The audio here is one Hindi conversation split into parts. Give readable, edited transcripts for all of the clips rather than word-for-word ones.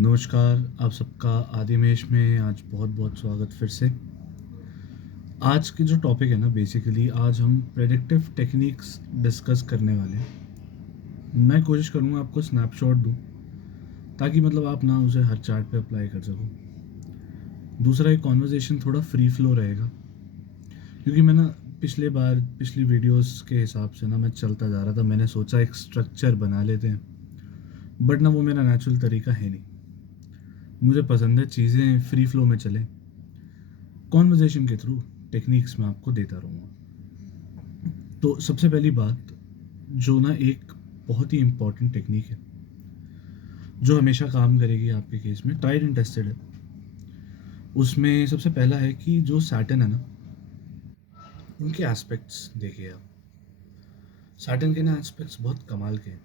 नमस्कार, आप सबका आदिमेश में आज बहुत बहुत स्वागत फिर से। आज की जो टॉपिक है ना, बेसिकली आज हम प्रेडिक्टिव टेक्निक्स डिस्कस करने वाले हैं। मैं कोशिश करूँगा आपको स्नैपशॉट दूँ ताकि मतलब आप ना उसे हर चार्ट पे अप्लाई कर सको। दूसरा, एक कॉन्वर्जेसन थोड़ा फ्री फ्लो रहेगा क्योंकि मैं ना पिछली वीडियोस के हिसाब से ना मैं चलता जा रहा था। मैंने सोचा एक स्ट्रक्चर बना लेते हैं, बट ना वो मेरा नेचुरल तरीका है नहीं। मुझे पसंद है चीज़ें फ्री फ्लो में चलें। कॉन्वर्जेसन के थ्रू टेक्निक्स मैं आपको देता रहूँगा। तो सबसे पहली बात, जो ना एक बहुत ही इम्पॉर्टेंट टेक्निक है जो हमेशा काम करेगी आपके केस में, ट्राइड एंड टेस्टेड है। उसमें सबसे पहला है कि जो सैटर्न है ना, उनके एस्पेक्ट्स देखिए आप। सैटर्न के ना एस्पेक्ट्स बहुत कमाल के हैं।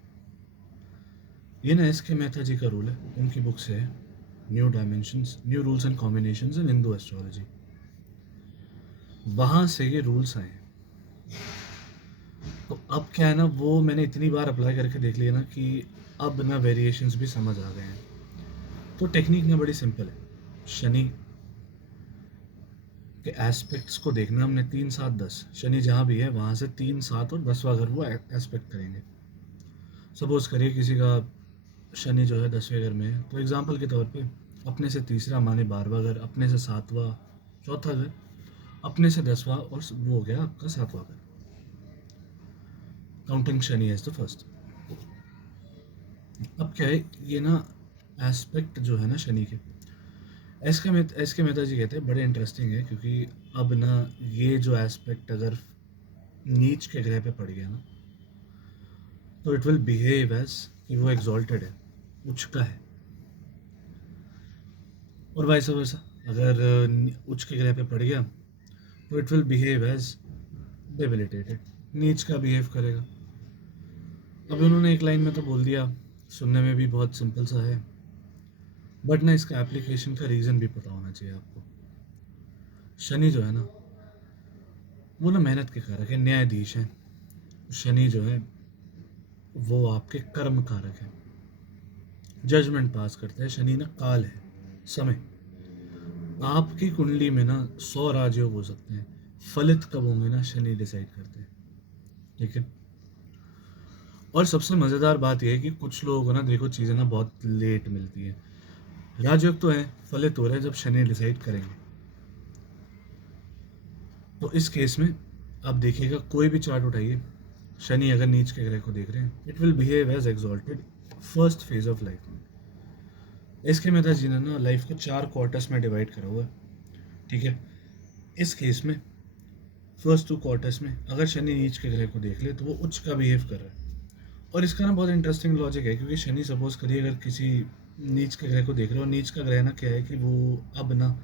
ये ना एस के मेहता जी का रूल है, उनकी बुक से है, new dimensions, new rules and combinations in Hindu astrology. वहाँ से ये रूल्स आए हैं। तो अब क्या है ना, वो मैंने इतनी बार अप्लाई करके देख लिया ना कि अब ना वेरिएशंस भी समझ आ गए हैं। तो टेक्निक ना बड़ी सिंपल है। शनि के एस्पेक्ट्स को देखना हमने 3, 7, 10। शनि जहाँ भी है वहाँ से 3, 7 और 10वां घर वो एस्पेक्ट करेंगे। सपोज करिए किसी का शनि जो है 10वें घर में है, तो एग्जाम्पल के तौर पे अपने से तीसरा माने 12वां घर, अपने से 7वां चौथा घर, अपने से 10वां, और वो हो गया आपका 7वां घर। Counting Shani as the first. अब क्या है, ये ना एस्पेक्ट जो है ना शनि के, एस के मेहता जी कहते हैं बड़े इंटरेस्टिंग है, क्योंकि अब ना ये जो एस्पेक्ट अगर नीच के ग्रह पे पड़ गया ना, तो इट विल बिहेव एज कि वो एग्जॉल्टेड है, उच्च का है। और वाइस वर्सा, अगर उच्च के ग्रह पे पड़ गया तो it will behave as debilitated, नीच का बिहेव करेगा। अब उन्होंने एक लाइन में तो बोल दिया, सुनने में भी बहुत सिंपल सा है, बट ना इसका एप्लीकेशन का रीज़न भी पता होना चाहिए आपको। शनि जो है ना, वो ना मेहनत के कारक है, न्यायाधीश है। शनि जो है वो आपके कर्म कारक है, जजमेंट पास करते हैं। शनि ना काल है, समय। आपकी कुंडली में ना 100 राजयोग हो सकते हैं, फलित कब होंगे ना शनि डिसाइड करते हैं। ठीक है। और सबसे मज़ेदार बात यह है कि कुछ लोगों को ना देखो चीज़ें ना बहुत लेट मिलती है। राजयोग तो है, फलित हो रहे हैं जब शनि डिसाइड करेंगे। तो इस केस में आप देखिएगा, कोई भी चार्ट उठाइए, शनि अगर नीच के ग्रह को देख रहे हैं, it will behave as exalted first phase of life में। इसके मेहता जी ने ना लाइफ को 4 क्वार्टर्स में डिवाइड करा हुआ है। ठीक है। इस केस में फर्स्ट 2 क्वार्टर्स में अगर शनि नीच के ग्रह को देख ले तो वो उच्च का बिहेव कर रहा है। और इसका ना बहुत इंटरेस्टिंग लॉजिक है, क्योंकि शनि सपोज करिए अगर किसी नीच के ग्रह को देख रहे हो, नीच का ग्रह ना क्या है कि वो अब ना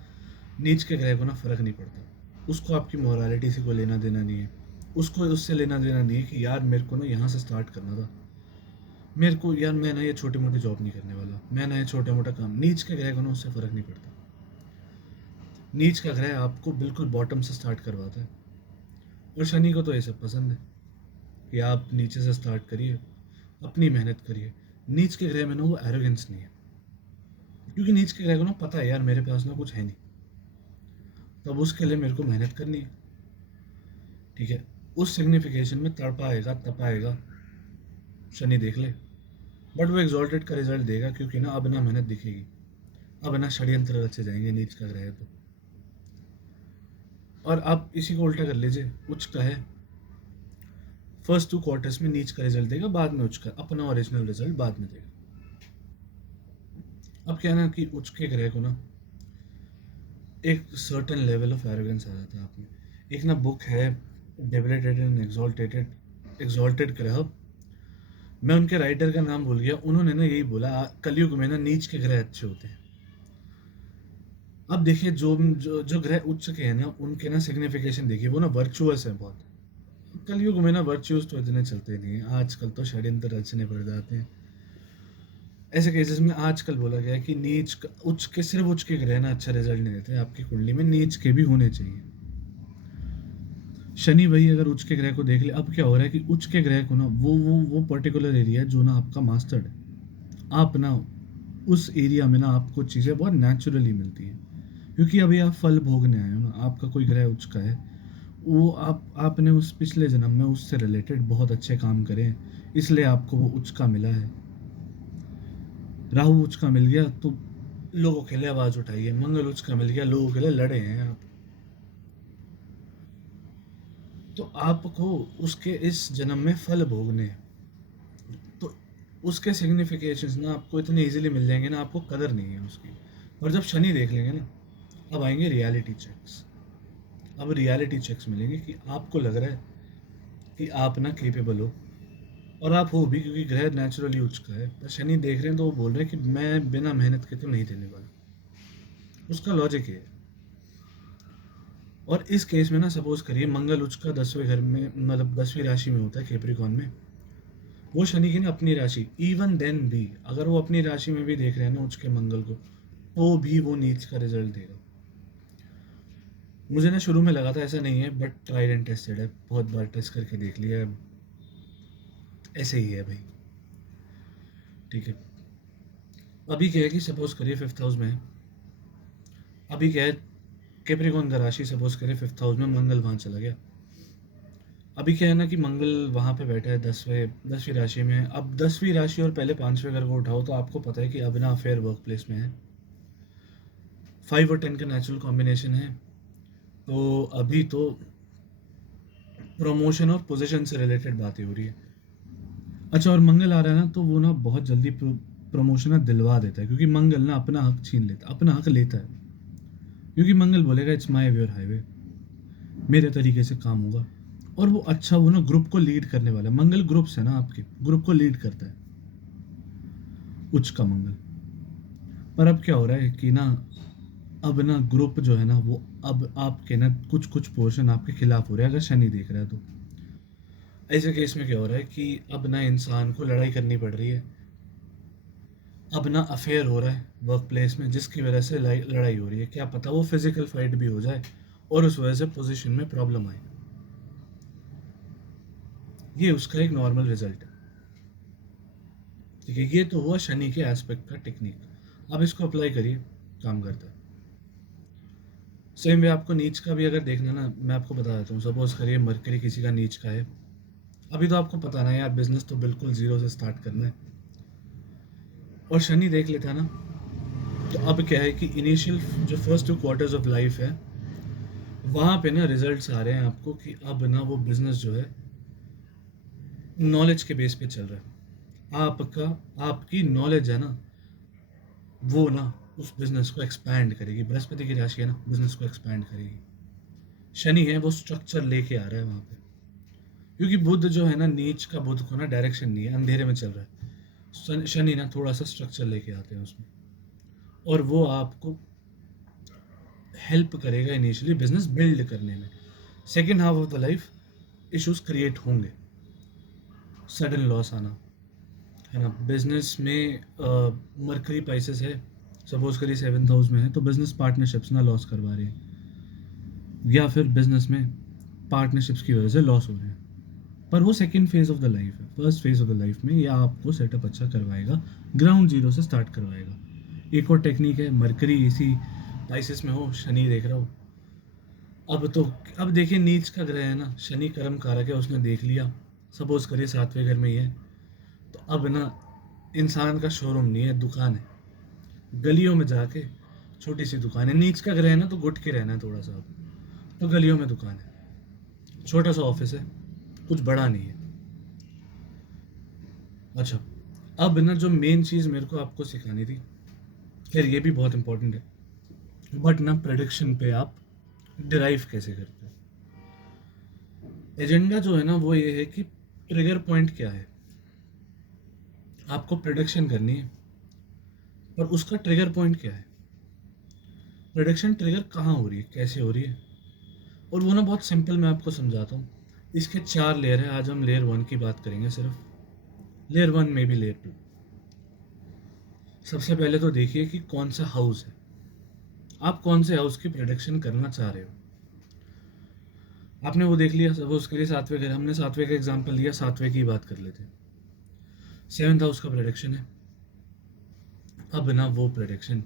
नीच के ग्रह को ना फर्क नहीं पड़ता, उसको आपकी मोरालिटी से कोई लेना देना नहीं है। उसको उससे लेना देना नहीं है कि यार मेरे को ना यहाँ से स्टार्ट करना था, मेरे को यार मैं ना ये छोटी मोटी जॉब नहीं करने वाला, मैं ना ये छोटा मोटा काम। नीच के ग्रह को ना उससे फ़र्क नहीं पड़ता। नीच का ग्रह आपको बिल्कुल बॉटम से स्टार्ट करवाता है, और शनि को तो ये सब पसंद है कि आप नीचे से स्टार्ट करिए, अपनी मेहनत करिए। नीच के ग्रह में ना वो एरोगेंस नहीं है, क्योंकि नीच के ग्रह को ना पता है यार मेरे पास ना कुछ है नहीं, तब उसके लिए मेरे को मेहनत करनी है। ठीक है। उस सिग्निफिकेशन में तड़पाएगा तपाएगा शनि देख ले, बट वो एग्जॉल्टेड का रिजल्ट देगा, क्योंकि ना अब ना मेहनत दिखेगी, अब ना षड्यंत्र रचे जाएंगे नीच का ग्रह तो। और आप इसी को उल्टा कर लीजिए, उच्च का है, फर्स्ट 2 क्वार्टर्स में नीच का रिजल्ट देगा, बाद में उच्च का अपना ओरिजिनल रिजल्ट बाद में देगा। अब क्या है ना कि उच्च के ग्रह को ना एक सर्टेन लेवल ऑफ एरोगेंस आ जाता है आप में। एक ना बुक है, डेबिलिटेटेड एंड एग्जॉल्टेड ग्रह। मैं उनके राइटर का नाम भूल गया, उन्होंने ना यही बोला, कलयुग में ना नीच के ग्रह अच्छे होते हैं। अब देखिए जो जो जो ग्रह उच्च के हैं ना, उनके ना सिग्निफिकेशन देखिए, वो ना वर्चुअस है बहुत। कलयुग में ना वर्च्यूज तो इतने चलते नहीं हैं, आजकल तो षड्यंत्र रचने पड़ जाते हैं। ऐसे केसेस में आजकल बोला गया है कि उच्च के सिर्फ उच्च के ग्रह ना अच्छा रिजल्ट नहीं देते, आपकी कुंडली में नीच के भी होने चाहिए। शनि वही अगर उच्च के ग्रह को देख ले, अब क्या हो रहा है कि उच्च के ग्रह को ना वो पर्टिकुलर एरिया जो ना आपका मास्टर्ड है, आप ना उस एरिया में ना आपको चीज़ें बहुत नेचुरली मिलती हैं, क्योंकि अभी आप फल भोगने आए हो ना, आपका कोई ग्रह उच्च का है, वो आपने उस पिछले जन्म में उससे रिलेटेड बहुत अच्छे काम करे हैं, इसलिए आपको वो उच्च का मिला है। राहु उच्च का मिल गया तो लोगों के लिए आवाज उठाइए, मंगल उच्च का मिल गया, लोगों के लिए लड़े हैं आप। तो आपको उसके इस जन्म में फल भोगने हैं, तो उसके सिग्निफिकेशंस ना आपको इतने इजीली मिल जाएंगे ना, आपको कदर नहीं है उसकी। और जब शनि देख लेंगे ना, अब आएंगे रियलिटी चेक्स। अब रियलिटी चेक्स मिलेंगे कि आपको लग रहा है कि आप ना केपेबल हो, और आप हो भी, क्योंकि ग्रह नेचुरली उच्च का है, पर शनि देख रहे हैं तो वो बोल रहे हैं कि मैं बिना मेहनत के तो नहीं देने वाला। उसका लॉजिक ये है। और इस केस में ना सपोज करिए मंगल उच्च का 10वें घर में, मतलब 10वीं राशि में होता है कैप्रिकॉन में, वो शनि की ना अपनी राशि, इवन देन भी अगर वो अपनी राशि में भी देख रहे हैं ना उच्च के मंगल को, तो भी वो नीच का रिजल्ट देगा। मुझे ना शुरू में लगा था ऐसा नहीं है, बट ट्राइड एंड टेस्टेड है, बहुत बार टेस्ट करके देख लिया है, ऐसे ही है भाई। ठीक है, अभी क्या है कि सपोज करिए फिफ्थ हाउस में है, अभी क्या है कैप्रिकॉन का राशि, सपोज करिए फिफ्थ हाउस में मंगल वहाँ चला गया। अभी क्या है ना कि मंगल वहाँ पे बैठा है 10वीं राशि में। अब 10वीं राशि और पहले 5वें घर को उठाओ तो आपको पता है कि अब ना अफेयर वर्क प्लेस में है, 5 और 10 का नेचुरल कॉम्बिनेशन है, तो अभी तो प्रमोशन और पोजीशन से रिलेटेड बातें हो रही है। अच्छा, और मंगल आ रहा है ना, तो वो ना बहुत जल्दी प्रमोशन ना दिलवा देता है, क्योंकि मंगल ना अपना हक छीन लेता, अपना हक लेता है, क्योंकि मंगल बोलेगा इट्स माई वे और हाईवे, मेरे तरीके से काम होगा। और वो अच्छा, वो ना ग्रुप को लीड करने वाला है, मंगल ग्रुप्स है ना, आपके ग्रुप को लीड करता है उच्च का मंगल। पर अब क्या हो रहा है कि ना, अब ना ग्रुप जो है ना वो अब आपके ना कुछ कुछ पोर्शन आपके खिलाफ हो रहे हैं, अगर शनि देख रहा है तो। ऐसे केस में क्या हो रहा है कि अब ना इंसान को लड़ाई करनी पड़ रही है, अब ना अफेयर हो रहा है वर्क प्लेस में, जिसकी वजह से लड़ाई हो रही है, क्या पता वो फिजिकल फाइट भी हो जाए और उस वजह से पोजीशन में प्रॉब्लम आए। ये उसका एक नॉर्मल रिजल्ट है। ठीक है, ये तो हुआ शनि के एस्पेक्ट का टेक्निक। अब इसको अप्लाई करिए, काम करता है। सेम वे आपको नीच का भी अगर देखना ना, मैं आपको बता देता हूँ। सपोज करिए मरकरी किसी का नीच का है, अभी तो आपको पता ना यार, बिजनेस तो बिल्कुल जीरो से स्टार्ट करना है, और शनि देख लेता है ना, तो अब क्या है कि इनिशियल जो फर्स्ट 2 क्वार्टर्स ऑफ लाइफ है, वहाँ पे ना रिजल्ट्स आ रहे हैं आपको कि अब ना वो बिजनेस जो है नॉलेज के बेस पे चल रहा है। आपका आपकी नॉलेज है ना, वो ना उस बिजनेस को एक्सपैंड करेगी। बृहस्पति की राशि है ना, बिजनेस को एक्सपैंड करेगी। शनि है वो स्ट्रक्चर लेके आ रहा है वहाँ पे, क्योंकि बुध जो है ना, नीच का बुध को ना डायरेक्शन नहीं है, अंधेरे में चल रहा है। शनि ना थोड़ा सा स्ट्रक्चर लेके आते हैं उसमें, और वो आपको हेल्प करेगा इनिशियली बिजनेस बिल्ड करने में। Second half of the life issues create होंगे, सडन लॉस आना, है ना। बिजनेस में मरकरी पाइसेस है, सपोज करिए 7th हाउस में है, तो बिजनेस पार्टनरशिप्स ना लॉस करवा रहे हैं, या फिर बिजनेस में पार्टनरशिप्स की वजह से लॉस हो रहे हैं। पर वो second phase of the life है, first phase of the life में ये आपको सेटअप अच्छा करवाएगा, ग्राउंड जीरो से स्टार्ट करवाएगा। एक और टेक्निक है, मरकरी इसी पाइसेस में हो, शनि देख रहा हो, अब तो, अब देखिए नीच का ग्रह है ना, शनि कर्म कारक है, उसने देख लिया, सपोज करिए 7वें घर में ही है, तो अब ना इंसान का शोरूम नहीं है, दुकान है, गलियों में जाके छोटी सी दुकान है। नीच का ग्रह है ना, तो घुट के रहना है थोड़ा सा, तो गलियों में दुकान है, छोटा सा ऑफिस है, कुछ बड़ा नहीं है। अच्छा, अब ना जो मेन चीज़ मेरे को आपको सिखानी थी, खैर ये भी बहुत इंपॉर्टेंट है, बट ना प्रेडिक्शन पे आप डिराइव कैसे करते हो। एजेंडा जो है ना वो ये है कि ट्रिगर पॉइंट क्या है, आपको प्रेडिक्शन करनी है, पर उसका ट्रिगर पॉइंट क्या है, प्रेडिक्शन ट्रिगर कहाँ हो रही है, कैसे हो रही है। और वो ना बहुत सिंपल, मैं आपको समझाता हूँ। इसके 4 लेयर है, आज हम लेयर 1 की बात करेंगे सिर्फ, लेयर 1 में भी लेयर 2। सबसे पहले तो देखिए कि कौन सा हाउस है, आप कौन से हाउस की प्रेडिक्शन करना चाह रहे हो। आपने वो देख लिया, सपोज करिए 7वें घर, हमने 7वें का एग्जाम्पल लिया, 7वें की बात कर लेते हैं। 7th हाउस का प्रेडिक्शन है, अब ना वो प्रेडिक्शन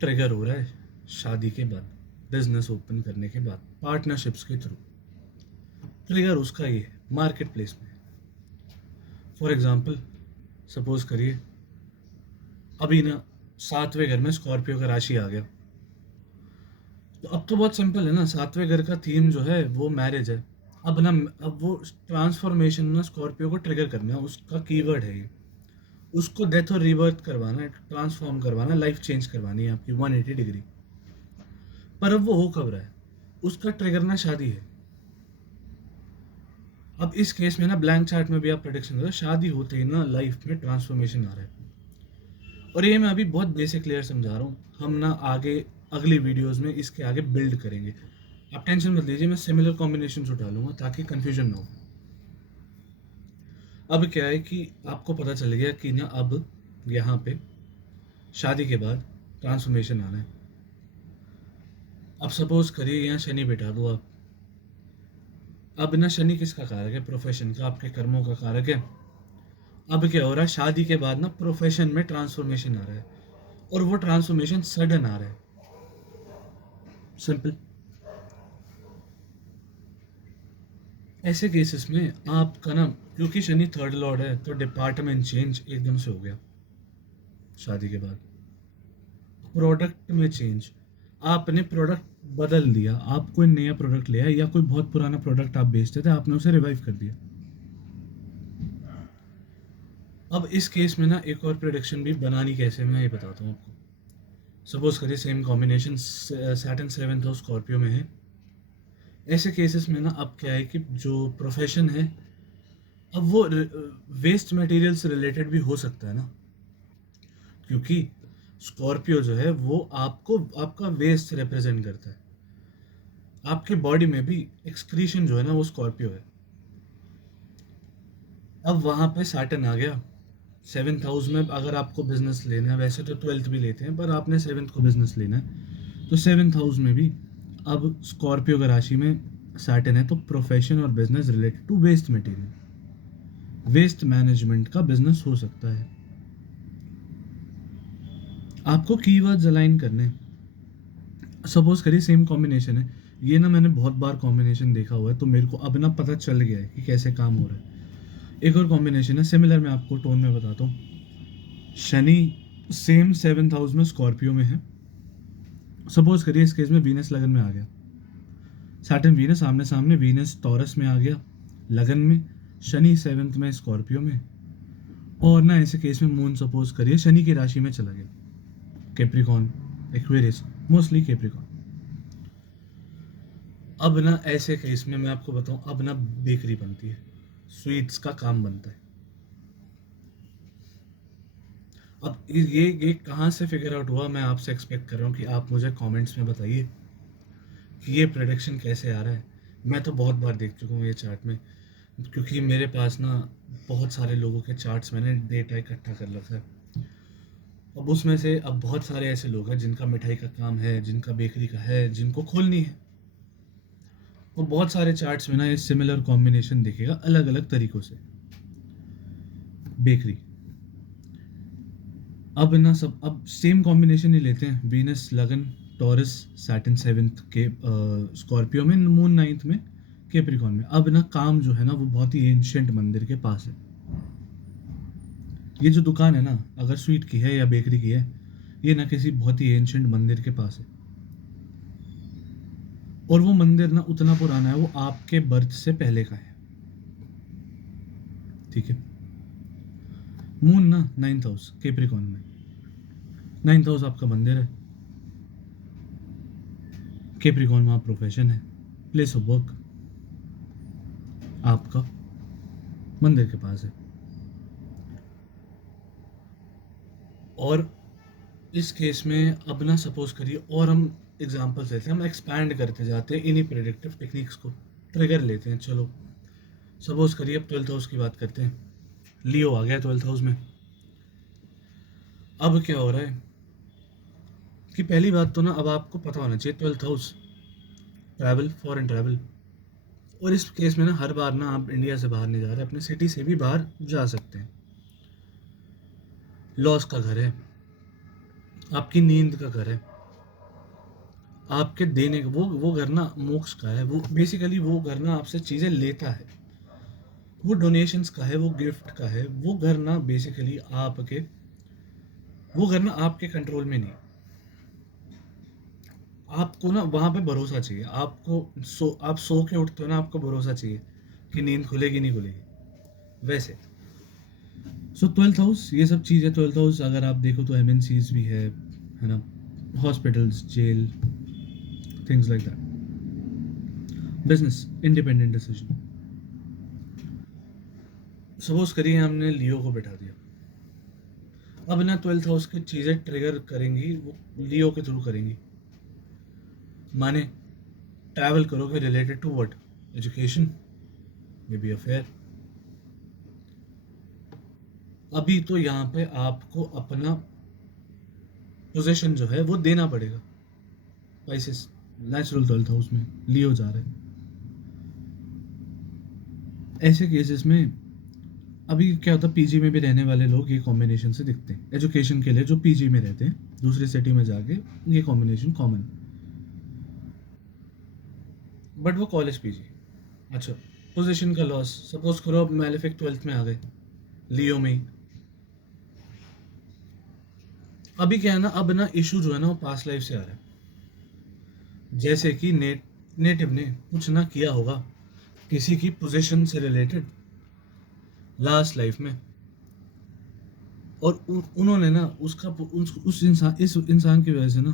ट्रिगर हो रहा है शादी के बाद, बिजनेस ओपन करने के बाद, पार्टनरशिप्स के थ्रू। ट्रिगर उसका ये मार्केट प्लेस में। फॉर एग्जाम्पल सपोज करिए अभी ना 7वें घर में स्कॉर्पियो का राशि आ गया, तो अब तो बहुत सिंपल है ना, 7वें घर का थीम जो है वो मैरिज है। अब ना अब वो ट्रांसफॉर्मेशन ना स्कॉर्पियो को ट्रिगर करना है, उसका कीवर्ड है ये। उसको डेथ और रीबर्थ करवाना है, ट्रांसफॉर्म करवाना, लाइफ चेंज करवानी है आपकी 180 डिग्री। पर अब वो हो कब रहा है, उसका ट्रिगर ना शादी है। अब इस केस में ना ब्लैंक चार्ट में भी आप प्रेडिक्शन करो, शादी होते ही ना लाइफ में ट्रांसफॉर्मेशन आ रहा है। और ये मैं अभी बहुत बेसिक लेयर समझा रहा हूँ, हम ना आगे अगली वीडियोस में इसके आगे बिल्ड करेंगे। आप टेंशन मत लीजिए, मैं सिमिलर कॉम्बिनेशन उठा लूँगा ताकि कन्फ्यूजन ना हो। अब क्या है कि आपको पता चल गया कि ना अब यहाँ पे शादी के बाद ट्रांसफॉर्मेशन आना है। अब सपोज करिए यहाँ शनि बिठा दो आप। अब ना शनि किसका कारक है, प्रोफेशन का, आपके कर्मों का कारक है। अब क्या हो रहा है, शादी के बाद ना प्रोफेशन में ट्रांसफॉर्मेशन आ रहा है, और वो ट्रांसफॉर्मेशन सडन आ रहा है। सिंपल। ऐसे केसेस में आपका ना, क्योंकि शनि थर्ड लॉर्ड है, तो डिपार्टमेंट चेंज एकदम से हो गया शादी के बाद। प्रोडक्ट में चेंज, आपने प्रोडक्ट बदल दिया, आप कोई नया प्रोडक्ट लिया, या कोई बहुत पुराना प्रोडक्ट आप बेचते थे, आपने उसे रिवाइव कर दिया। अब इस केस में ना एक और प्रोडिक्शन भी बनानी कैसे, मैं ये बताता हूँ आपको। सपोज करिए same combination Saturn 7th house Scorpio में है। ऐसे केसेस में ना अब क्या है कि जो प्रोफेशन है, अब वो वेस्ट मटेरियल से रिलेटेड भी हो सकता है ना, क्योंकि स्कॉर्पियो जो है वो आपको आपका वेस्ट रिप्रेजेंट करता है। आपके बॉडी में भी एक्सक्रीशन जो है ना वो स्कॉर्पियो है। अब वहाँ पे सैटर्न आ गया 7th हाउस में। अगर आपको बिजनेस लेना है, वैसे तो 12th भी लेते हैं, पर आपने 7th को बिजनेस लेना है, तो 7th हाउस में भी अब स्कॉर्पियो का राशि में सैटर्न है, तो प्रोफेशन और business related to waste material, waste management का बिजनेस हो सकता है। आपको कीवर्ड्स अलाइन करने। सपोज करिए सेम कॉम्बिनेशन है, ये ना मैंने बहुत बार कॉम्बिनेशन देखा हुआ है, तो मेरे को अब ना पता चल गया है कि कैसे काम हो रहा है। एक और कॉम्बिनेशन है सिमिलर, मैं आपको टोन में बताता हूँ। शनि सेम 7th हाउस में स्कॉर्पियो में है। सपोज करिए इस केस में वीनस लगन में आ गया, सैटर्न वीनस आमने सामने, वीनस टॉरस में आ गया लगन में, शनि 7th में स्कॉर्पियो में। और ना ऐसे केस में मून सपोज करिए शनि की राशि में चला गया, कैप्रिकॉन, एक्वेरियस, मोस्टली कैप्रिकॉन। अब ना ऐसे केस में मैं आपको बताऊं, अब ना बेकरी बनती है, स्वीट्स का काम बनता है। अब ये कहाँ से फिगर आउट हुआ, मैं आपसे एक्सपेक्ट कर रहा हूँ कि आप मुझे कमेंट्स में बताइए कि ये प्रेडिक्शन कैसे आ रहा है। मैं तो बहुत बार देख चुका हूँ ये चार्ट में, क्योंकि मेरे पास ना बहुत सारे लोगों के चार्ट्स मैंने डेटा इकट्ठा कर रखा है। अब उसमें से अब बहुत सारे ऐसे लोग हैं जिनका मिठाई का काम है, जिनका बेकरी का है, जिनको खोलनी है। तो बहुत सारे चार्ट्स में ना ये सिमिलर कॉम्बिनेशन दिखेगा अलग अलग तरीकों से। बेकरी, अब ना सब अब सेम कॉम्बिनेशन ही लेते हैं, वीनस लगन टॉरस, सैटर्न 7th के स्कॉर्पियो में, मून 9th में कैप्रिकॉन में। अब ना काम जो है ना वो बहुत ही एंशिएंट मंदिर के पास है। ये जो दुकान है ना, अगर स्वीट की है या बेकरी की है, ये ना किसी बहुत ही एंशिएंट मंदिर के पास है। और वो मंदिर ना उतना पुराना है, वो आपके बर्थ से पहले का है। ठीक है। मून ना 9th हाउस कैप्रिकॉन में, 9th हाउस आपका मंदिर है, कैप्रिकॉन में आप प्रोफेशन है, प्लेस ऑफ वर्क आपका मंदिर के पास है। और इस केस में अब ना सपोज करिए, और हम एग्जांपल्स लेते हैं, हम एक्सपैंड करते जाते हैं इन्हीं प्रेडिक्टिव टेक्निक्स को, ट्रिगर लेते हैं। चलो सपोज करिए अब 12th हाउस की बात करते हैं, लियो आ गया 12th हाउस में। अब क्या हो रहा है कि पहली बात तो ना अब आपको पता होना चाहिए 12th house travel, foreign travel. और इस केस में ना हर बार ना आप इंडिया से बाहर नहीं जा रहे, अपने सिटी से भी बाहर जा सकते हैं। लॉस का घर है, आपकी नींद का घर है, आपके देने का वो घर ना मोक्ष का है, वो बेसिकली वो घर ना आपसे चीज़ें लेता है, वो डोनेशंस का है, वो गिफ्ट का है, वो घर ना बेसिकली आपके, वो घर ना आपके कंट्रोल में नहीं। आपको ना वहाँ पे भरोसा चाहिए, आपको आप सो के उठते हो ना, आपको भरोसा चाहिए कि नींद खुलेगी नहीं खुलेगी वैसे। सो 12th हाउस ये सब चीज़ है। 12th हाउस अगर आप देखो तो एमएनसीज भी है ना, hospitals, jail, things like that, business, independent decision. Suppose करिए हमने लियो को बैठा दिया, अब ना 12th हाउस की चीज़ें ट्रिगर करेंगी, वो लियो के थ्रू करेंगी। माने ट्रैवल करोगे related to what, education, may be affair. अभी तो यहाँ पे आपको अपना पोजीशन जो है वो देना पड़ेगा। स्पाइसेस नेचुरल 12th हाउस में लियो जा रहे हैं। ऐसे केसेस में अभी क्या होता है, पीजी में भी रहने वाले लोग ये कॉम्बिनेशन से दिखते हैं। एजुकेशन के लिए जो पीजी में रहते हैं दूसरी सिटी में जाके, ये कॉम्बिनेशन कॉमन। बट वो कॉलेज पीजी। अच्छा, पोजीशन का लॉस, सपोज करो अब मैलेफिक 12th में आ गए लियो में ही। अभी क्या है ना, अब ना इशू जो है ना वो पास्ट लाइफ से आ रहा है। जैसे कि नेटिव ने कुछ ना किया होगा किसी की पोजीशन से रिलेटेड लास्ट लाइफ में, और उन्होंने ना उसका उस इंसान, इस इंसान की वजह से ना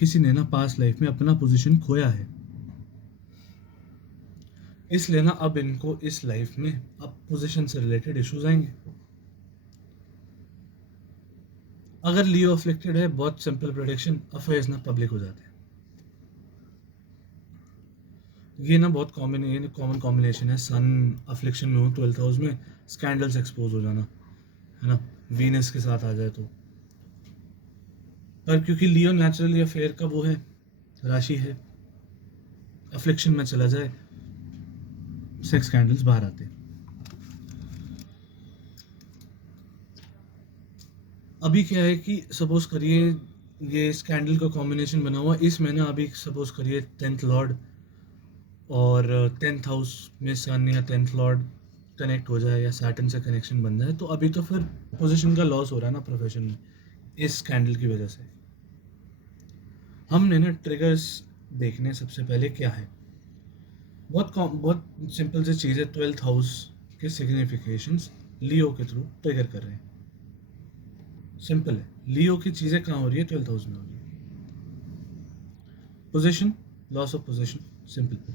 किसी ने ना पास्ट लाइफ में अपना पोजीशन खोया है। इसलिए ना अब इनको इस लाइफ में अब पोजीशन से रिलेटेड इश्यूज आएंगे। अगर लियो अफ्लिक्टेड है, बहुत सिंपल प्रोडिक्शन, अफेयर्स ना पब्लिक हो जाते हैं। ये ना बहुत कॉमन, ये कॉमन कॉम्बिनेशन है। सन अफ्लिक्शन में हो 12th हाउस में, स्कैंडल्स एक्सपोज हो जाना, है ना, वीनस के साथ आ जाए तो। पर क्योंकि लियो नेचुरली अफेयर का वो है, राशि है, अफ्लिक्शन में चला जाए, सेक्स स्कैंडल्स बाहर आते हैं। अभी क्या है कि सपोज करिए ये स्कैंडल का कॉम्बिनेशन बना हुआ, इसमें ना अभी सपोज करिए 10th लॉर्ड और 10th हाउस में सन या 10th लॉर्ड कनेक्ट हो जाए या सैटर्न से कनेक्शन बन जाए, तो अभी तो फिर पोजीशन का लॉस हो रहा है ना प्रोफेशन में इस स्कैंडल की वजह से। हमने ना ट्रिगर्स देखने सबसे पहले क्या है, बहुत सिंपल सी चीज़ है। 12th हाउस के सिग्निफिकेशंस लियो के थ्रू ट्रिगर कर रहे हैं। सिंपल है, लियो की चीज़ें कहाँ हो रही है, 12th हाउस में हो रही है। Position, loss of position, simple.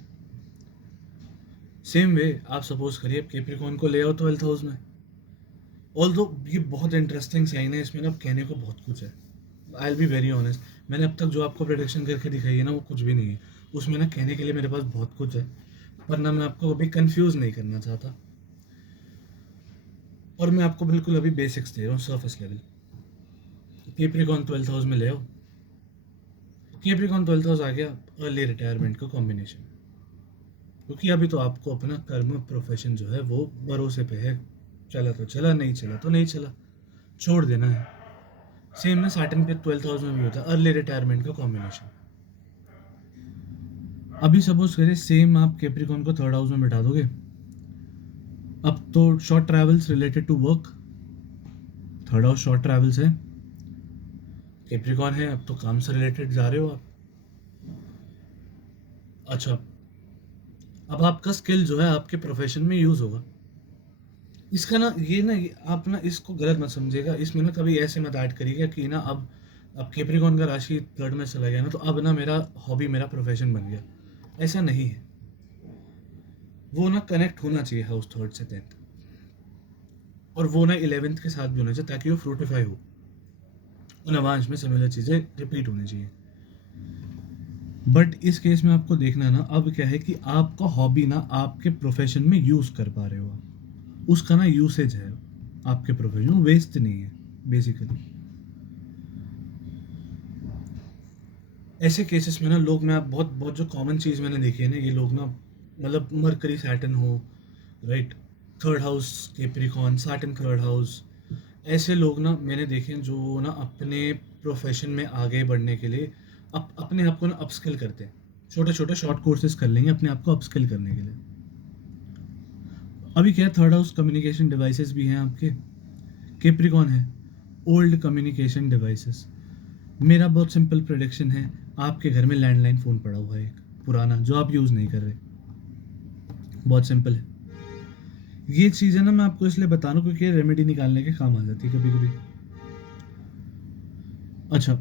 Same way आप सपोज करिए कैप्रिकॉर्न को ले आओ 12th हाउस में। ऑल्दो ये बहुत इंटरेस्टिंग साइन है, इसमें ना कहने को बहुत कुछ है। I will be very honest, मैंने अब तक जो आपको प्रोडिक्शन करके दिखाई है ना वो कुछ भी नहीं है। उसमें ना कहने के लिए मेरे पास बहुत कुछ है, पर ना मैं आपको अभी कंफ्यूज नहीं करना चाहता, और मैं आपको बिल्कुल अभी बेसिक्स दे रहा हूँ, surface level. Capricorn 12th house में ले आओ, कैप्रिकॉर्न 12th हाउस आ गया, अर्ली रिटायरमेंट का कॉम्बिनेशन। क्योंकि अभी तो आपको अपना कर्म प्रोफेशन जो है वो भरोसे पे है, चला तो चला, नहीं चला तो नहीं चला, छोड़ देना है। सेम ना सैटर्न पे 12th हाउस में भी होता है, अर्ली रिटायरमेंट का कॉम्बिनेशन। अभी सपोज करें सेम आप कैप्रिकॉर्न को 3rd हाउस में बैठा दोगे, अब तो short travels related to work, 3rd house short travels है, कैप्रिकॉर्न है, अब तो काम से रिलेटेड जा रहे हो आप। अच्छा, अब आपका स्किल जो है आपके प्रोफेशन में यूज होगा। इसका ना आप ना इसको गलत मत समझिएगा, इसमें ना कभी ऐसे मत ऐड करिएगा कि ना अब कैप्रिकॉर्न का राशि 3rd में चला गया ना तो अब ना मेरा हॉबी मेरा प्रोफेशन बन गया, ऐसा नहीं है। वो ना कनेक्ट होना चाहिए हाउस 3rd से 10th, और वो ना 11th के साथ भी होना चाहिए ताकि वो फ्रूटिफाई हो, उन नवांश में सिमिलर चीज़ें रिपीट होनी चाहिए। बट इस केस में आपको देखना है ना, अब क्या है कि आपका हॉबी ना आपके प्रोफेशन में यूज कर पा रहे हो आप, उसका ना यूसेज है आपके प्रोफेशन में, वेस्ट नहीं है बेसिकली। ऐसे केसेस में ना लोग, मैं बहुत बहुत जो कॉमन चीज़ मैंने देखी है ना, ये लोग ना मतलब मरकरी सैटर्न हो, right, 3rd house Capricorn, Saturn 3rd house, ऐसे लोग ना मैंने देखे हैं जो ना अपने प्रोफेशन में आगे बढ़ने के लिए अपने आप को ना अपस्किल करते हैं, छोटे छोटे शॉर्ट कोर्सेज कर लेंगे अपने आप को अपस्किल करने के लिए। अभी क्या है, थर्ड हाउस कम्युनिकेशन डिवाइसेस भी हैं आपके। कैप्रिकॉन है, ओल्ड कम्युनिकेशन डिवाइसेस। मेरा बहुत सिंपल प्रेडिक्शन है, आपके घर में लैंडलाइन फ़ोन पड़ा हुआ है एक पुराना जो आप यूज़ नहीं कर रहे। बहुत सिंपल है ये चीज़ है ना, मैं आपको इसलिए बता रहा हूँ क्योंकि रेमेडी निकालने के काम आ जाती है कभी कभी। अच्छा,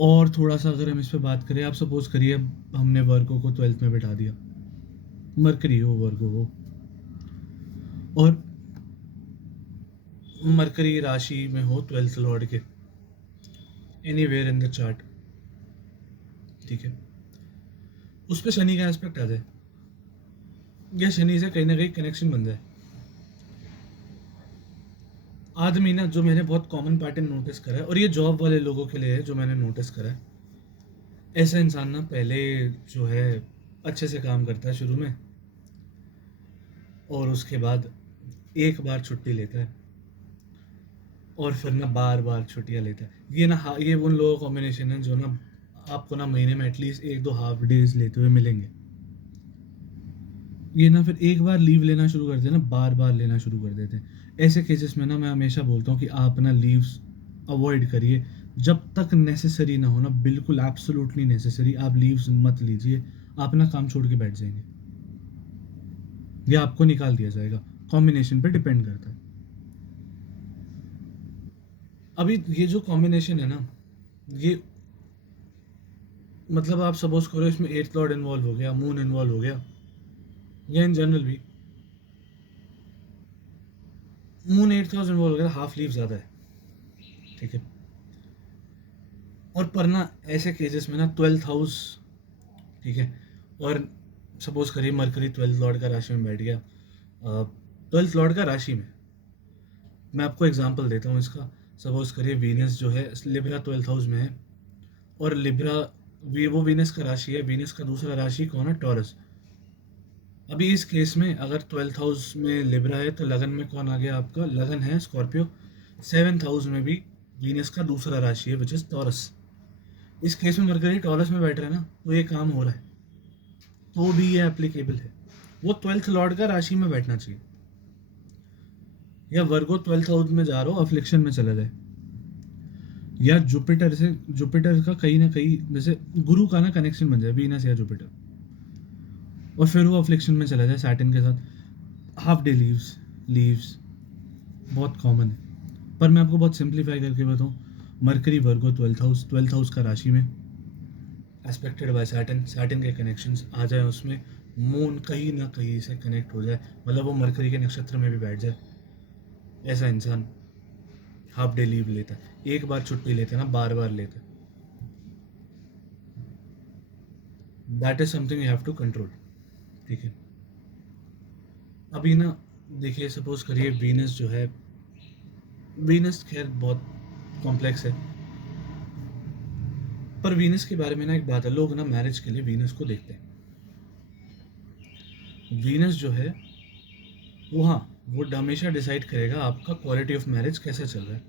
और थोड़ा सा अगर हम इस पे बात करें, आप सपोज करिए हमने वर्गो को 12th में बिठा दिया, मरकरी हो वर्गो हो, और मरकरी राशि में हो 12th लॉर्ड के एनीवेयर इन द चार्ट, ठीक है, उस पर शनि का एस्पेक्ट आ जाए या शनि से कहीं ना कहीं कनेक्शन बन जाए। आदमी ना, जो मैंने बहुत कॉमन पैटर्न नोटिस करा है, और ये जॉब वाले लोगों के लिए है जो मैंने नोटिस करा है, ऐसा इंसान ना पहले जो है अच्छे से काम करता है शुरू में, और उसके बाद एक बार छुट्टी लेता है और फिर ना बार बार छुट्टियाँ लेता है। ये ना ये उन लोगों का कॉम्बिनेशन है जो ना आपको ना महीने में एटलीस्ट 1-2 हाफ डेज लेते हुए मिलेंगे। ये ना फिर एक बार लीव लेना शुरू करते हैं ना, बार बार लेना शुरू कर देते हैं। ऐसे केसेस में ना मैं हमेशा बोलता हूँ कि आप ना लीव्स अवॉइड करिए जब तक नेसेसरी ना हो ना, बिल्कुल एब्सोल्युटली नेसेसरी आप लीव्स मत लीजिए। आप ना काम छोड़ के बैठ जाएंगे या आपको निकाल दिया जाएगा, कॉम्बिनेशन पे डिपेंड करता है। अभी ये जो कॉम्बिनेशन है ना, ये मतलब आप सपोज करो इसमें 8th लॉर्ड इन्वॉल्व हो गया, मून इन्वॉल्व हो गया, या इन जनरल भी मून 8th हाउस इन्वॉल्व हो गया, हाफ लीव ज़्यादा है, ठीक है। और पर ना ऐसे केसेस में ना 12th हाउस, ठीक है, और सपोज करिए मरकरी 12th लॉर्ड का राशि में बैठ गया, 12th लॉर्ड का राशि में, मैं आपको एग्जांपल देता हूँ इसका। सपोज करिए वीनस जो है लिब्रा 12th हाउस में है, और लिब्रा वो वीनस का राशि है, वीनस का दूसरा राशि कौन है, टॉरस। अभी इस केस में अगर 12th हाउस में लिब्रा है तो लगन में कौन आ गया आपका, लगन है स्कॉर्पियो। 7th हाउस में भी वीनस का दूसरा राशि है विच इज टॉरस। इस केस में मरकरी टॉरस में बैठ रहे हैं ना, तो ये काम हो रहा है, तो भी ये एप्लीकेबल है। वो 12th लॉर्ड का राशि में बैठना चाहिए, या वर्गो 12th हाउस में जा रहा हो अफ्लिक्शन में चला जाए, या जुपिटर से, जुपिटर का कहीं ना कहीं जैसे गुरु का ना कनेक्शन बन जाए वीनस या जुपिटर, और फिर वो अफ्लिक्शन में चला जाए सैटर्न के साथ। हाफ डे लीव्स, लीव्स बहुत कॉमन है। पर मैं आपको बहुत सिंप्लीफाई करके बताऊँ, मरकरी वर्गो 12th हाउस का राशि में एस्पेक्टेड बाय सैटर्न, सैटर्न के कनेक्शंस आ जाए उसमें, मून कहीं ना कहीं से कनेक्ट हो जाए, मतलब वो मरकरी के नक्षत्र में भी बैठ जाए, ऐसा इंसान हाफ डे लीव लेता है, एक बार छुट्टी लेता है ना, बार बार लेता है। That is something you have to control, ठीक है। अभी ना देखिए, सपोज करिए वीनस जो है, वीनस खैर बहुत कॉम्प्लेक्स है, पर वीनस के बारे में ना एक बात है, लोग ना मैरिज के लिए वीनस को देखते हैं। वीनस जो है वो, हाँ, वो हमेशा डिसाइड करेगा आपका क्वालिटी ऑफ मैरिज कैसा चल रहा है।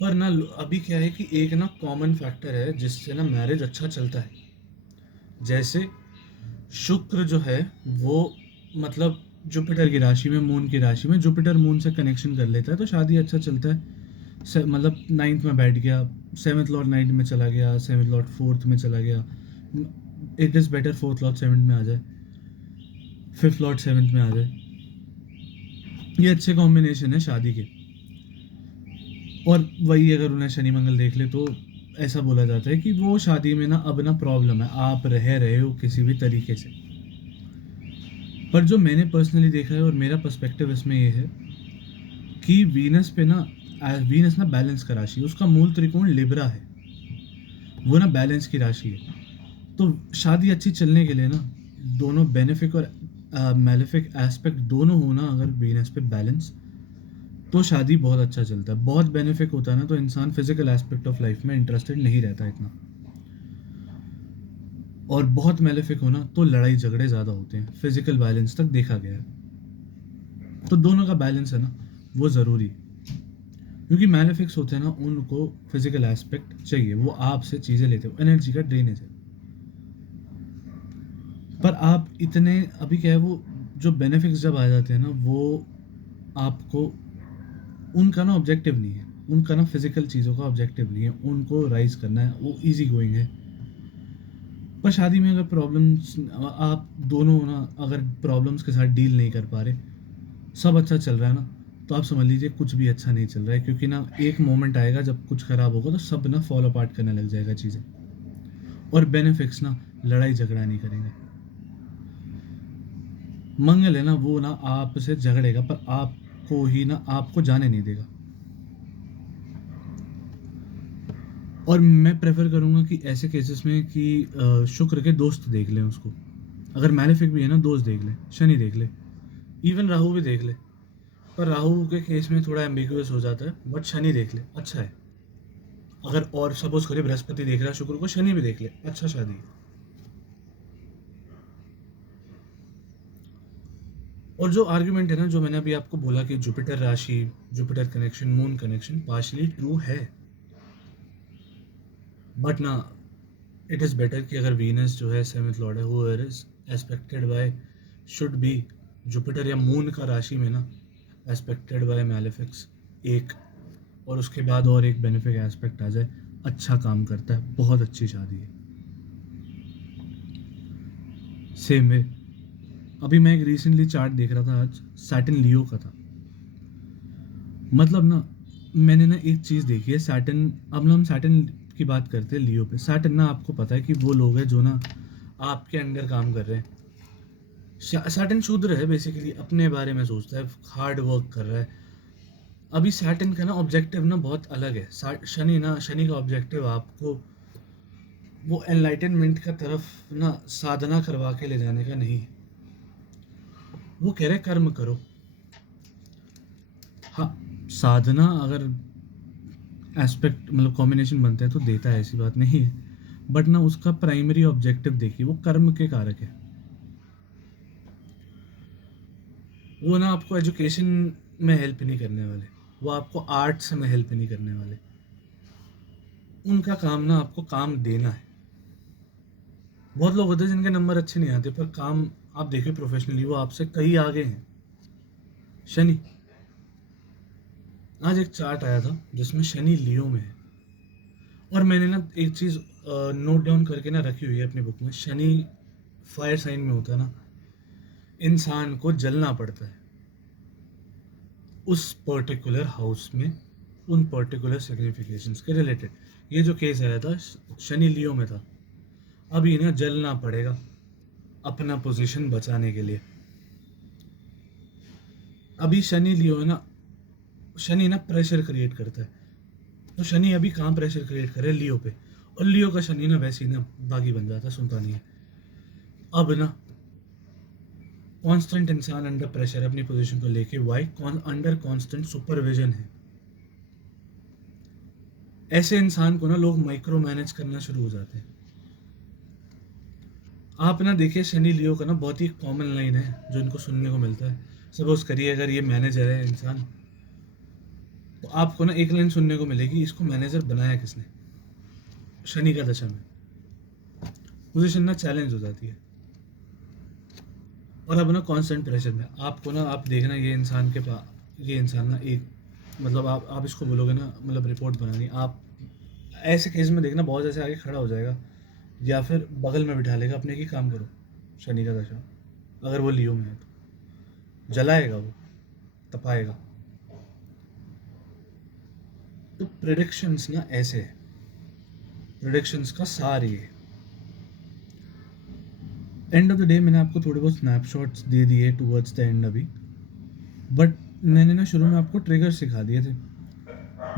पर ना अभी क्या है कि एक ना कॉमन फैक्टर है जिससे ना मैरिज अच्छा चलता है, जैसे शुक्र जो है वो, मतलब जुपिटर की राशि में, मून की राशि में, जुपिटर मून से कनेक्शन कर लेता है तो शादी अच्छा चलता है। मतलब 9th में बैठ गया, 7th लॉर्ड 9th में चला गया, 7th लॉर्ड 4th में चला गया, it is better 4th Lord 7th में आ जाए, 5th लॉर्ड 7th में आ जाए। ये अच्छे कॉम्बिनेशन है शादी के। और वही अगर उन्हें शनि मंगल देख ले तो ऐसा बोला जाता है कि वो शादी में ना अब ना प्रॉब्लम है, आप रह रहे हो किसी भी तरीके से। पर जो मैंने पर्सनली देखा है और मेरा पर्सपेक्टिव इसमें ये है कि वीनस पे ना, वीनस ना बैलेंस का राशि है, उसका मूल त्रिकोण लिब्रा है, वो ना बैलेंस की राशि है। तो शादी अच्छी चलने के लिए ना दोनों बेनिफिक और मेलेफिक एस्पेक्ट दोनों होना, अगर वीनस पे बैलेंस, तो शादी बहुत अच्छा चलता है। बहुत बेनिफिक होता है ना तो इंसान फिजिकल एस्पेक्ट ऑफ लाइफ में इंटरेस्टेड नहीं रहता इतना, और बहुत मेलेफिक होना तो लड़ाई झगड़े ज़्यादा होते हैं, फिजिकल वायलेंस तक देखा गया है। तो दोनों का बैलेंस है ना वो ज़रूरी है, क्योंकि मैलेफिक्स होते हैं ना उनको फिजिकल एस्पेक्ट चाहिए, वो आपसे चीज़ें लेते हो, एनर्जी का ड्रेनेज है। पर आप इतने अभी क्या है वो जो बेनिफिट्स जब आ जाते हैं ना वो आपको उनका ना ऑब्जेक्टिव नहीं है, उनका ना फिजिकल चीज़ों का ऑब्जेक्टिव नहीं है, उनको राइज करना है, वो इजी गोइंग है। पर शादी में अगर प्रॉब्लम्स आप दोनों ना अगर प्रॉब्लम्स के साथ डील नहीं कर पा रहे, सब अच्छा चल रहा है ना, तो आप समझ लीजिए कुछ भी अच्छा नहीं चल रहा है, क्योंकि ना एक मोमेंट आएगा जब कुछ खराब होगा तो सब ना फॉलो अपार्ट करने लग जाएगा चीज़ें, और बेनिफिट्स ना लड़ाई झगड़ा नहीं करेंगे। मंगल है ना वो ना आपसे झगड़ेगा पर आपको ही ना आपको जाने नहीं देगा। और मैं प्रेफर करूँगा कि ऐसे केसेस में कि शुक्र के दोस्त देख लें उसको, अगर मैलेफिक भी है ना दोस्त देख लें, शनि देख ले, इवन राहु भी देख ले। पर राहु के केस में थोड़ा एम्बिगुअस हो जाता है, बट शनि देख ले अच्छा है। अगर और सपोज करिए बृहस्पति देख रहा है शुक्र को, शनि भी देख ले, अच्छा शादी है। और जो आर्ग्यूमेंट है ना जो मैंने अभी आपको बोला कि जुपिटर राशि, Jupiter connection, moon connection partially true है, बट ना इट इज़ बेटर कि अगर वीनस जो है सेवंथ लॉर्ड है वो is aspected by, should be Jupiter या मून का राशि में ना एस्पेक्टेड बाय मैलेफिक्स एक, और उसके बाद और एक बेनिफिक एस्पेक्ट आ जाए, अच्छा काम करता है, बहुत अच्छी शादी है। सेम वे अभी मैं एक रिसेंटली चार्ट देख रहा था आज, सैटर्न लियो का था। मतलब ना मैंने ना एक चीज़ देखी है, सैटर्न, अब ना हम सैटर्न की बात करते हैं लियो पे। सैटर्न ना आपको पता है कि वो लोग हैं जो ना आपके अंडर काम कर रहे हैं। सैटर्न शूद्र है बेसिकली, अपने बारे में सोचता है, हार्ड वर्क कर रहा है। अभी सैटर्न का ना ऑब्जेक्टिव ना बहुत अलग है। शनि का ऑब्जेक्टिव आपको वो एनलाइटनमेंट का तरफ ना साधना करवा के ले जाने का नहीं है, वो कह रहे कर्म करो। हाँ, साधना अगर एस्पेक्ट मतलब कॉम्बिनेशन बनता है तो देता है, ऐसी बात नहीं है, बट ना उसका प्राइमरी ऑब्जेक्टिव देखिए, वो कर्म के कारक है। वो ना आपको एजुकेशन में हेल्प नहीं करने वाले, वो आपको आर्ट्स में हेल्प नहीं करने वाले, उनका काम ना आपको काम देना है। बहुत लोग होते हैं जिनके नंबर अच्छे नहीं आते पर काम आप देखिए प्रोफेशनली वो आपसे कहीं आगे हैं। शनि, आज एक चार्ट आया था जिसमें शनि लियो में है, और मैंने ना एक चीज़ नोट डाउन करके ना रखी हुई है अपनी बुक में। शनि फायर साइन में होता है ना, इंसान को जलना पड़ता है उस पर्टिकुलर हाउस में, उन पर्टिकुलर सिग्निफिकेशंस के रिलेटेड। ये जो केस आया था शनि लियो में था, अब इन्हें जलना पड़ेगा अपना पोजीशन बचाने के लिए। अभी शनि लियो है ना, शनि ना प्रेशर क्रिएट करता है, तो शनि अभी कहाँ प्रेशर क्रिएट करे, लियो पे, और लियो का शनि ना वैसे ही ना बागी बन जाता है, सुनता नहीं है। अब ना कांस्टेंट इंसान अंडर प्रेशर अपनी पोजीशन को लेके, वाई अंडर कांस्टेंट सुपरविजन है। ऐसे इंसान को ना लोग माइक्रो मैनेज करना शुरू हो जाते हैं। आप ना देखिए शनि लियो का ना बहुत ही कॉमन लाइन है जो इनको सुनने को मिलता है। सपोज करिए अगर ये मैनेजर है इंसान, तो आपको ना एक लाइन सुनने को मिलेगी, इसको मैनेजर बनाया किसने, शनि का दशा में। पोजीशन ना चैलेंज हो जाती है, और अब ना कांस्टेंट प्रेशर में आपको ना, आप देखना ये इंसान के पास, ये इंसान ना एक मतलब आप इसको बोलोगे ना मतलब रिपोर्ट बनानी, आप ऐसे केस में देखना बहुत ऐसे आगे खड़ा हो जाएगा या फिर बगल में बिठा लेगा अपने की काम करो। शनि का दशा अगर वो लियो में है तो जलाएगा, वो तपाएगा। तो प्रिडिक्शंस ना ऐसे है, प्रिडिक्शंस का सार ये। एंड ऑफ द डे मैंने आपको थोड़े बहुत स्नैपशॉट्स दे दिए टूवर्ड्स द एंड अभी, बट मैंने ना शुरू में आपको ट्रिगर सिखा दिए थे,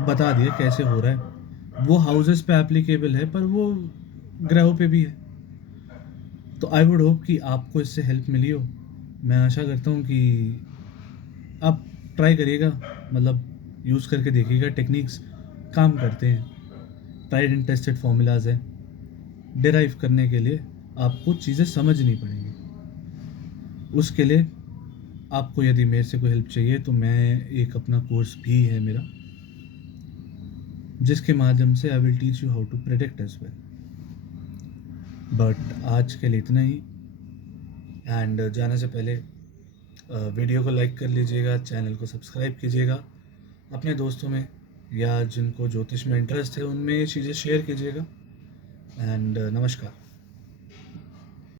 बता दिया कैसे हो रहा है। वो हाउसेस पे एप्लीकेबल है पर वो ग्रहों पे भी है। तो आई वुड होप कि आपको इससे हेल्प मिली हो। मैं आशा करता हूँ कि आप ट्राई करिएगा, मतलब यूज़ करके देखिएगा, टेक्निक्स काम करते हैं, ट्राइड एंड टेस्टेड फॉर्मूलाज हैं। डिराइव करने के लिए आपको चीज़ें समझनी पड़ेंगी, उसके लिए आपको यदि मेरे से कोई हेल्प चाहिए तो मैं एक अपना कोर्स भी है मेरा, जिसके माध्यम से I will teach you how to predict as well. But आज के लिए इतना ही। एंड जाने से पहले वीडियो को लाइक कर लीजिएगा, चैनल को सब्सक्राइब कीजिएगा, अपने दोस्तों में या जिनको ज्योतिष में इंटरेस्ट है उनमें ये चीज़ें शेयर कीजिएगा। एंड नमस्कार।